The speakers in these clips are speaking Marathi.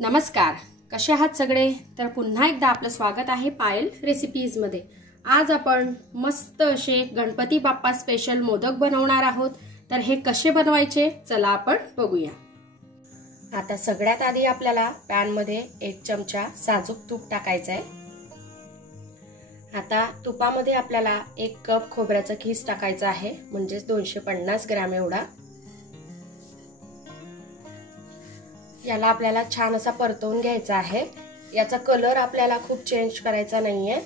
नमस्कार, कसे आहात सगळे? तर पुन्हा एकदा आपलं स्वागत आहे पायल रेसिपीज मध्ये। आज आपण मस्त असे गणपती बाप्पा स्पेशल मोदक बनवणार आहोत। तर हे कसे बनवायचे चला आपण बघूया। आता सगळ्यात आधी आपल्याला पॅन मध्ये 1 चमचा साजूक तूप टाकायचं आहे। आता तुपामध्ये आपल्याला 1 कप खोबऱ्याचा खीस टाकायचा आहे, म्हणजे 250 ग्रॅम एवढा। याला आपल्याला छान असा परतवून घ्यायचा आहे। याचा कलर आपल्याला खूप चेंज करायचा नाहीये,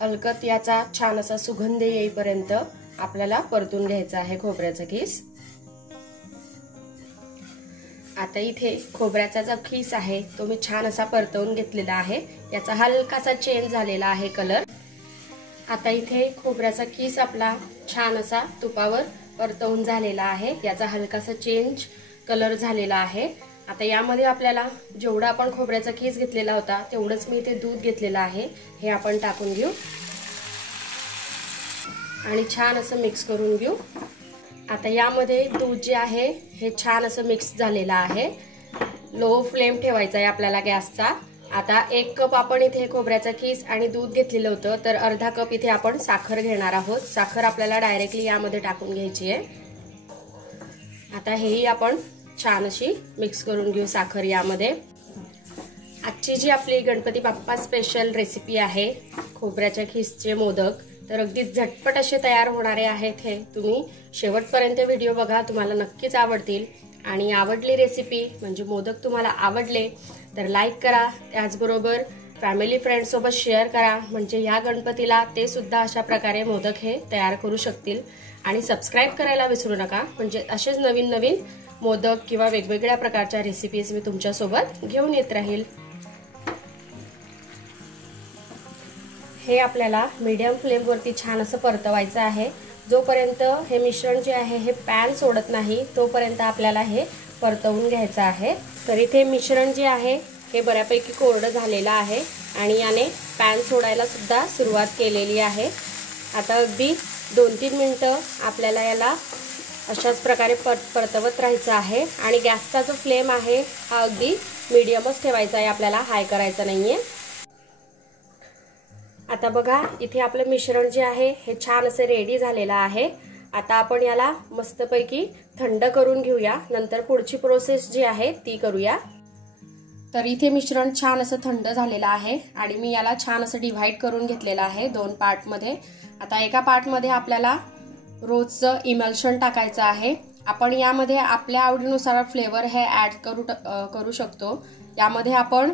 अलगद याचा छान असा सुगंध येईपर्यंत आपल्याला परतून घ्यायचा आहे खोबऱ्याचा खीस। आता इथे खोबऱ्याचा जो खीस आहे तो मी छान असा परतवून घेतलेला आहे। याचा हलकासा चेंज झालेला आहे कलर। आता इथे खोबऱ्याचा खीस आपला छान असा तुपावर परतवून झालेला आहे। याचा हलकासा चेंज कलर झालेला आहे। आता यामध्ये आपल्याला जेवढा आपण खोबऱ्याचा खीस घेतलेला होता तेवढंच मी इथे दूध घेतलेलं आहे, हे आपण टाकून घेऊ आणि छान असं मिक्स करून घेऊ। आता यामध्ये दूध जे आहे हे छान असं मिक्स झालेलं आहे। लो फ्लेम ठेवायचा आहे आपल्याला गॅसचा। आता 1 कप आपण इथे खोबऱ्याचा खीस आणि दूध घेतलेलं होतं, तर अर्धा कप इथे आपण साखर घेणार आहोत। साखर आपल्याला डायरेक्टली यामध्ये टाकून घ्यायची आहे। आता हेही आपण छान अशी मिक्स करून घेऊ साखर यामध्ये। आजची जी आपली गणपती बाप्पा स्पेशल रेसिपी आहे खोबऱ्याच्या खीसचे मोदक, तर अगदी झटपट असे तयार होणारे आहेत। हे तुम्ही शेवटपर्यंत व्हिडिओ बघा, तुम्हाला नक्कीच आवडतील। आणि आवडली रेसिपी म्हणजे मोदक तुम्हाला आवडले तर लाईक करा, त्याचबरोबर फॅमिली फ्रेंड सोबत शेअर करा, म्हणजे या गणपतीला ते सुद्धा अशा प्रकारे मोदक हे तयार करू शकतील। आणि सबस्क्राइब करायला विसरू नका, म्हणजे असेच नवीन नवीन मोदक किंवा वेगवेगळ्या प्रकारच्या रेसिपीज मी तुमच्या सोबत घेऊन येत राहील। हे आपल्याला मीडियम फ्लेम वरती छान असं परतवायचं आहे। जोपर्यंत हे मिश्रण जे आहे हे पॅन सोडत नाही तोपर्यंत आपल्याला हे परतवून घ्यायचं आहे। तर इथे मिश्रण जे आहे हे बऱ्यापैकी कोरडं झालेलं आहे आणि याने पॅन सोडायला सुद्धा सुरुवात केलेली आहे। आता अगदी 2-3 मिनिटं आपल्याला याला अशाच प्रकारे परतवत राहायचं आहे। आणि गॅसचा जो फ्लेम आहे हा अगदी मीडियमच ठेवायचा आहे, आपल्याला हाय करायचा नाहीये। आता बघा इथे आपलं मिश्रण जे आहे हे छान असे रेडी झालेलं आहे। आता आपण याला मस्तपैकी थंड करून घेऊया, नंतर पुढची प्रोसेस जी आहे ती करूया। तर इथे मिश्रण छान असं थंड झालेलं आहे आणि मी याला छान असं डिव्हाइड करून घेतलेलं आहे 2 पार्ट मध्ये। आता एका पार्ट मध्ये आपल्याला रोजचं इमल्शन टाकायचं आहे। आपण यामध्ये आपल्या आवडीनुसार फ्लेवर हे ऍड करू शकतो। यामध्ये आपण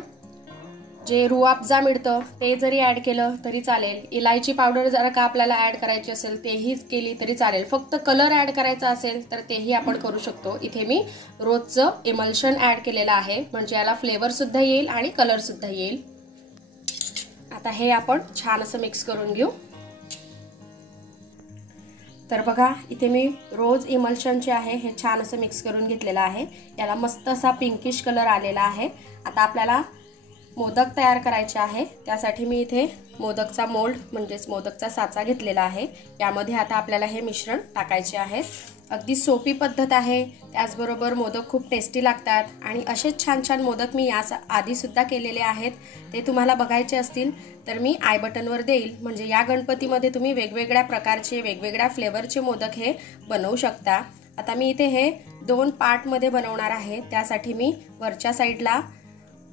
जे रुअफजा मिळतं ते जरी ऍड केलं तरी चालेल। इलायची पावडर जर का आपल्याला ऍड करायची असेल तेही केली तरी चालेल। फक्त कलर ऍड करायचा असेल तर तेही आपण करू शकतो। इथे मी रोजचं इमल्शन ऍड केलेलं आहे, म्हणजे याला फ्लेवर सुद्धा येईल आणि कलर सुद्धा येईल। आता हे आपण छान असं मिक्स करून घेऊ। तर बघा इथे मी रोज इमल्शन जे आहे हे छान असं मिक्स करून घेतलेलं आहे। याला मस्त असा पिंकिश कलर आलेला आहे। आता आपल्याला मोदक तयार करायचे आहे, त्यासाठी मी इथे मोदकचा मोल्ड म्हणजेच मोदकचा साचा घेतलेला आहे। यामध्ये आता आपल्याला हे मिश्रण टाकायचे आहे। अगदी सोपी पद्धत आहे, त्याचबरोबर मोदक खूप टेस्टी लागतात। आणि असेच छान छान मोदक मी या आधी सुद्धा केलेले आहेत, ते तुम्हाला बघायचे असतील तर मी आय बटनवर देईल, म्हणजे या गणपतीमध्ये तुम्ही वेगवेगळ्या प्रकारचे वेगवेगळ्या फ्लेवरचे मोदक हे बनवू शकता। आता मी इथे हे 2 पार्ट मध्ये बनवणार आहे, त्यासाठी मी वरच्या साईडला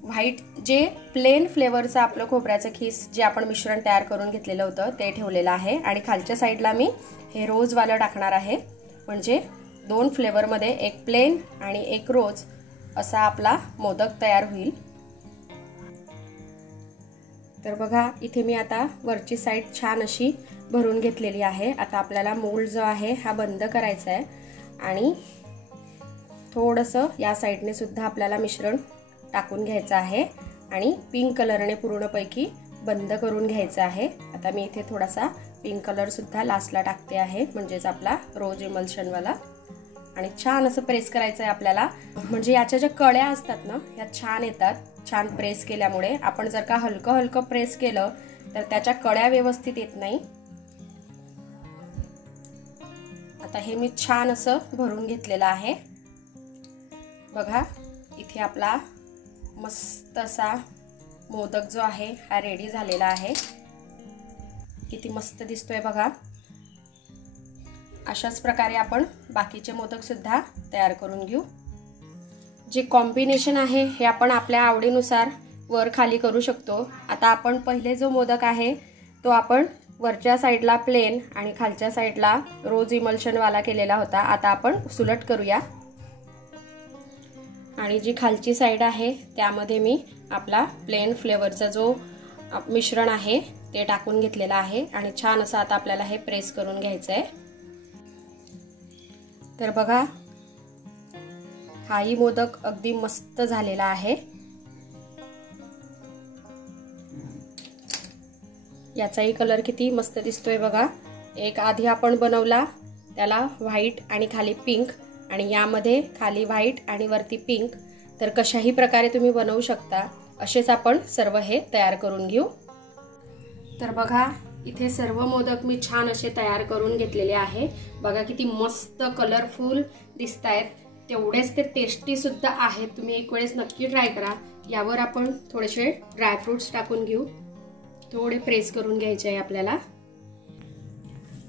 व्हाईट जे प्लेन फ्लेवरचं आपलं खोबऱ्याचं खीस जे आपण मिश्रण तयार करून घेतलेलं होतं ते ठेवलेलं आहे, आणि खालच्या साईडला मी हे रोज वालं टाकणार आहे, म्हणजे 2 फ्लेवर मध्ये, एक प्लेन आणि एक रोज असा आपला मोदक तयार होईल। तर बघा इथे मी आता वरची साईड छान अशी भरून घेतलेली आहे। आता आपल्याला मोल्ड जो आहे हा बंद करायचा आहे आणि थोडंसं या साईडने सुद्धा आपल्याला मिश्रण टाकून घ्यायचं आहे आणि पिंक कलरने पूर्णपैकी बंद करून घ्यायचं आहे। आता मी इथे थोडासा पिंक कलर सुद्धा लास्टला टाकते आहे, म्हणजेच आपला रोज इमल्शन वाला। आणि छान असं प्रेस करायचं आहे आपल्याला, म्हणजे याच्या ज्या कळ्या असतात ना ह्या छान येतात छान प्रेस केल्यामुळे। आपण जर का हलकं हलकं प्रेस केलं तर त्याच्या कळ्या व्यवस्थित येत नाही। आता हे मी छान असं भरून घेतलेलं आहे। बघा इथे आपला मस्त असा मोदक जो आहे हा रेडी झालेला आहे। किती मस्त दिसतोय बघा। अशाच प्रकारे आपण बाकीचे मोदक सुद्धा तयार करून घेऊ। जे कॉम्बिनेशन आहे हे आपण आपल्या आवडीनुसार वर खाली करू शकतो। आता आपण पहिले जो मोदक आहे तो आपण वरच्या साईडला प्लेन आणि खालच्या साईडला रोज इमल्शन वाला केलेला होता। आता आपण सुलट करूया आणि जी खालची साईड आहे त्यामध्ये मी आपला प्लेन फ्लेवरचा जो मिश्रण आहे ते टाकून घेतलेला आहे आणि छान असं आता आपल्याला हे प्रेस करून घ्यायचं आहे। तर बघा हाही मोदक अगदी मस्त झालेला आहे। याचाही कलर किती मस्त दिसतोय बघा। एक आधी आपण बनवला त्याला व्हाईट आणि खाली पिंक आणि यामध्ये खाली व्हाईट आणि वरती पिंक। तर कशाही प्रकारे तुम्ही बनवू शकता। असेच आपण सर्व हे तयार करून घेऊ। तर बघा इथे सर्व मोदक मी छान असे तयार करून घेतलेले आहे। बघा किती मस्त कलरफुल दिसतायत, तेवढेच ते टेस्टी सुद्धा आहेत। तुम्ही एक वेळेस नक्की ट्राय करा। यावर आपण थोडेसे ड्रायफ्रुट्स टाकून घेऊ, थोडे प्रेस करून घ्यायचे आहे आपल्याला।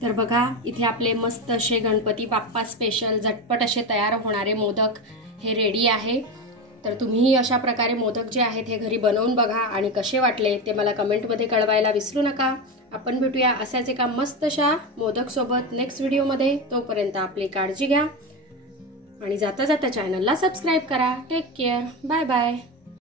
तर बघा इथे आपले मस्त असे गणपती बाप्पा स्पेशल झटपट असे तयार होणारे मोदक हे रेडी आहे। तर तुम्हीही अशा प्रकारे मोदक जे आहेत हे घरी बनवून बघा आणि कसे वाटले ते मला कमेंटमध्ये कळवायला विसरू नका। आपण भेटूया अशाच एका मस्त अशा मोदक सोबत नेक्स्ट व्हिडिओमध्ये। तोपर्यंत आपली काळजी घ्या आणि जाता जाता चॅनलला सबस्क्राइब करा। Take care, bye bye.